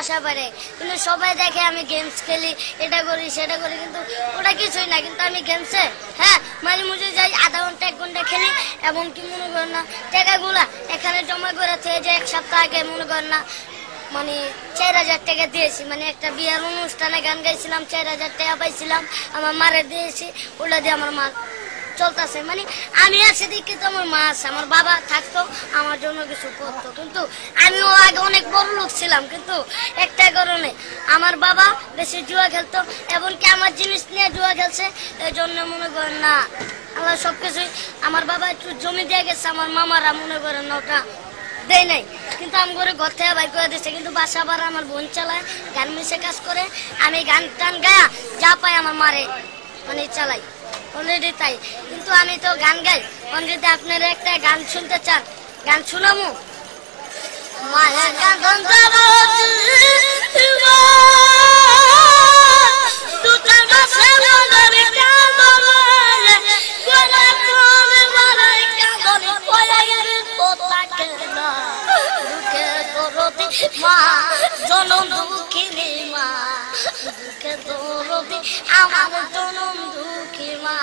বাসা পারে, কিন্তু সবাই দেখে আমি গেমস খেলি, এটা করি সেটা করি, কিন্তু ওটা কিছুই না। কিন্তু আমি গেমসে মাঝে মাঝে যাই, আধা ঘন্টা 1 ঘন্টা খেলি। এমনকি মনে করেন না টাকাগুলা এখানে জমা করে যে 1 সপ্তাহ আগে মনে করেন না মানে 4000 টাকা দিয়েছি, মানে একটা বিয়ের অনুষ্ঠানে গান গাইছিলাম, 4000 টাকা পাইছিলাম, আমার মারে দিয়েছি, ওটা দিয়ে আমার মা চলতেছে। মানে আমি আছি দেখি তো আমার মা আছে, আমার বাবা থাকতো আমার জন্য কিছু করতো। কিন্তু আমিও আগে অনেক বড় লোক ছিলাম, কিন্তু একটা কারণে আমার বাবা বেশি জুয়া খেলতো, এমনকি আমার জিনিস নিয়ে জুয়া খেলছে। এই জন্য মনে করেন না আল্লাহ সবকিছুই, আমার বাবা একটু জমি দিয়ে গেছে, আমার মামারা মনে করেন না ওটা দেয় নাই, কিন্তু আমি করে ঘর থেকে বাইর করে দিচ্ছে। কিন্তু বাসা ভাড়া আমার বোন চালায়, গান মিশে কাজ করে, আমি গান টান গায়া যা পাই আমার মারে মানে চালাই অলরেডি তাই। কিন্তু আমি তো গান গাই, অলরেডি আপনারা একটা গান শুনতে চান, গান শুনামু। মায়ের কাঁদন যাব মা জনম দুঃখিনী মা, দুঃখে দরদি আমার জনম দুঃখী মা।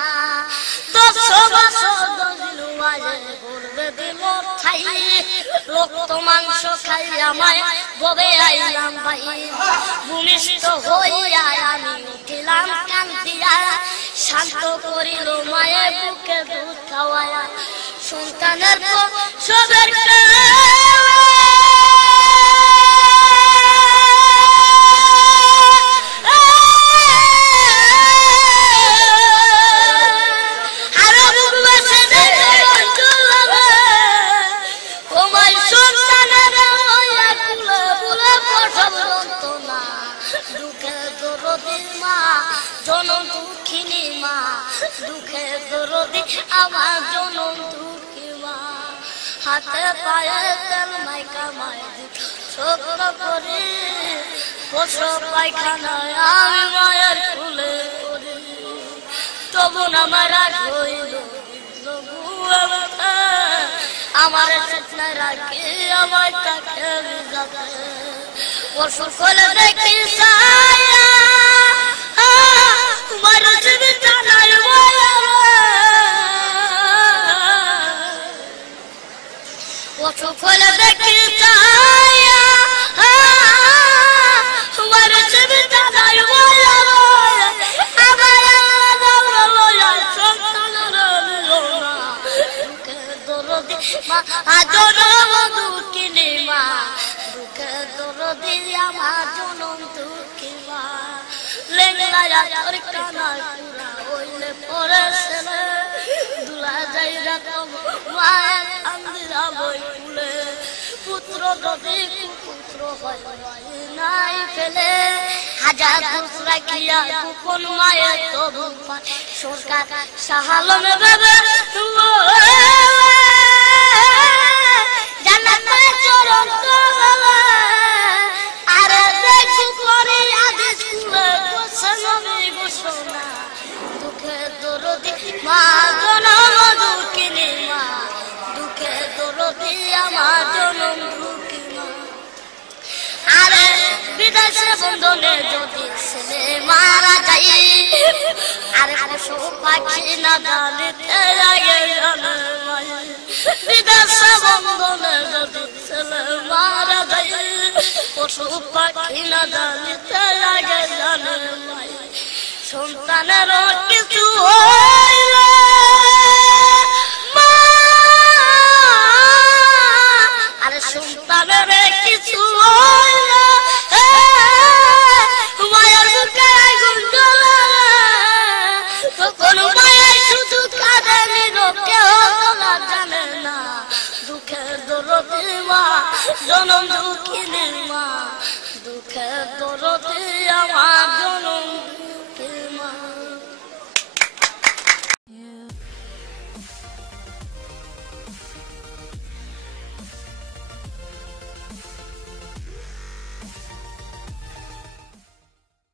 10 বছর 10 দিন মাঝে করবে দিল খাই, রক্ত মাংস খাই আমায় ববে আইলাম ভাই। ভূমিষ্ঠ হইয়া আমি উঠিলাম কান্দিয়া, শান্ত করিল মায়ের বুকে দুধ খাওয়ায়া। সন্তানের তো সবের জনম দুঃখিনী মা, দুঃখে দরদি আমার জনম দুঃখী মা। হাতে পায়ে তেল মাইকা মায়ের সত্য করি, প্রসব পায়খানায় আমি মায়ের ফুলে করি। তবু আমার হইল আমার চেতনায় রাখি আমার তাকে যাবে। পশু ফলে দেখি ফলে দেখি দুঃখিনী মা, দুঃখে দরদি আমার জনম দুঃখী মা। লেঙ্গায়া তোর কানায় পুরা হইলে পরে ছেলে, দুলা যাইরা তব মায়ের কান্দিরা বই ফুলে। পুত্র যদি পুত্র হয় নাই ফেলে, হাজার দোষ রাখিয়া গোপন মায়ের তবু সরকার সাহালমে ভেবে জান্নাতের চরণ তলে। আরে দেখু করে আদেশ কুলে বসে নবী ঘোষণা, দুঃখে দরদি মা জনম দুঃখিনী মা, দুঃখে দরদি আমার জনম দুঃখী মা। আরে বিদেশে বন্ধনে যদি ছেলে মারা যায়, আরে পশু পাখি না জানিতে লাগে জানে মাই। বিদেশে বন্ধনে যদি ছেলে মারা যায়, পশু পাখি না জানিতে লাগে জানে মাই। সন্তানের কিছু হইলে মা, আরে সন্তানের কিছু হইলে মায়ের বুকে আগুন জ্বলে। তখন মায়ের শুধু কাঁদে নিরব, কেউ জানে না। দুঃখের দরদি মা, জনম দুঃখিনী মা, দুঃখের দরদি